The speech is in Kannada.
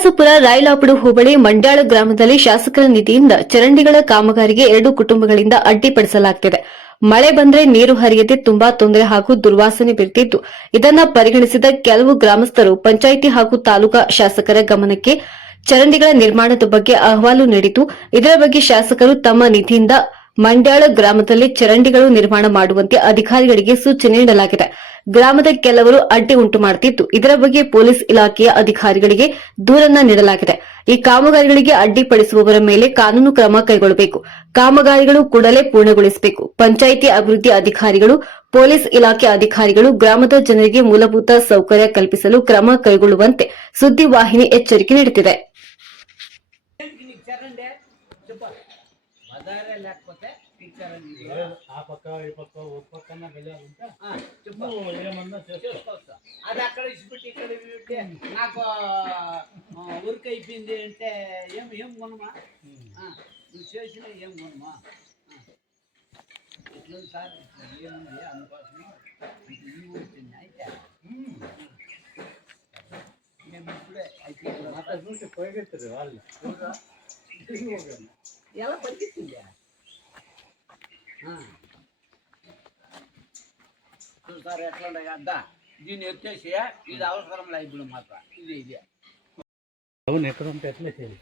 ನರಸಾಪುರ ರಾಯಲಾಪುಡು ಹೋಬಳಿ ಮಂಡ್ಯಾಳ ಗ್ರಾಮದಲ್ಲಿ ಶಾಸಕರ ನಿಧಿಯಿಂದ ಚರಂಡಿಗಳ ಕಾಮಗಾರಿಗೆ 2 ಕುಟುಂಬಗಳಿಂದ ಅಡ್ಡಿಪಡಿಸಲಾಗುತ್ತಿದೆ. ಮಳೆ ಬಂದ್ರೆ ನೀರು ಹರಿಯದೆ ತುಂಬಾ ತೊಂದರೆ ಹಾಗೂ ದುರ್ವಾಸನೆ ಬೀರುತ್ತಿದ್ದು, ಇದನ್ನ ಪರಿಗಣಿಸಿದ ಕೆಲವು ಗ್ರಾಮಸ್ಥರು ಪಂಚಾಯಿತಿ ಹಾಗೂ ತಾಲೂಕಾ ಶಾಸಕರ ಗಮನಕ್ಕೆ ಚರಂಡಿಗಳ ನಿರ್ಮಾಣದ ಬಗ್ಗೆ ಅಹವಾಲು ನೀಡಿದ್ದು, ಇದರ ಬಗ್ಗೆ ಶಾಸಕರು ತಮ್ಮ ನಿಧಿಯಿಂದ ಮಂಡ್ಯಾಳ ಗ್ರಾಮದಲ್ಲಿ ಚರಂಡಿಗಳು ನಿರ್ಮಾಣ ಮಾಡುವಂತೆ ಅಧಿಕಾರಿಗಳಿಗೆ ಸೂಚನೆ ನೀಡಲಾಗಿದೆ. ಗ್ರಾಮದ ಕೆಲವರು ಅಡ್ಡಿ ಉಂಟು ಮಾಡುತ್ತಿದ್ದು, ಇದರ ಬಗ್ಗೆ ಪೊಲೀಸ್ ಇಲಾಖೆಯ ಅಧಿಕಾರಿಗಳಿಗೆ ದೂರನ್ನ ನೀಡಲಾಗಿದೆ. ಈ ಕಾಮಗಾರಿಗಳಿಗೆ ಅಡ್ಡಿಪಡಿಸುವವರ ಮೇಲೆ ಕಾನೂನು ಕ್ರಮ ಕೈಗೊಳ್ಳಬೇಕು. ಕಾಮಗಾರಿಗಳು ಕೂಡಲೇ ಪೂರ್ಣಗೊಳಿಸಬೇಕು. ಪಂಚಾಯಿತಿ ಅಭಿವೃದ್ಧಿ ಅಧಿಕಾರಿಗಳು, ಪೊಲೀಸ್ ಇಲಾಖೆ ಅಧಿಕಾರಿಗಳು ಗ್ರಾಮದ ಜನರಿಗೆ ಮೂಲಭೂತ ಸೌಕರ್ಯ ಕಲ್ಪಿಸಲು ಕ್ರಮ ಕೈಗೊಳ್ಳುವಂತೆ ಸುದ್ದಿವಾಹಿನಿ ಎಚ್ಚರಿಕೆ ನೀಡುತ್ತಿದೆ. అది అక్కడ ఇచ్చిపెట్టి ఇక్కడ నాకు వర్క్ అయిపోయింది అంటే ఏం కొనమా నువ్వు చేసిన ఏం కొనమా ఇట్లా సార్ ఏముంది అందుకోసమే ఇవి వచ్చింది అయితే మేము ఇప్పుడే అయితే పోయిస్తారు వాళ్ళు ఎలా పరిగెత్తింది చూసారు ఎట్లా ఉండే కదా దీన్ని ఎత్తేసి ఇది అవసరం లేదు ఇప్పుడు మాత్రం ఇది అవును ఎక్కడ ఉంటే ఎట్లా చేయాలి.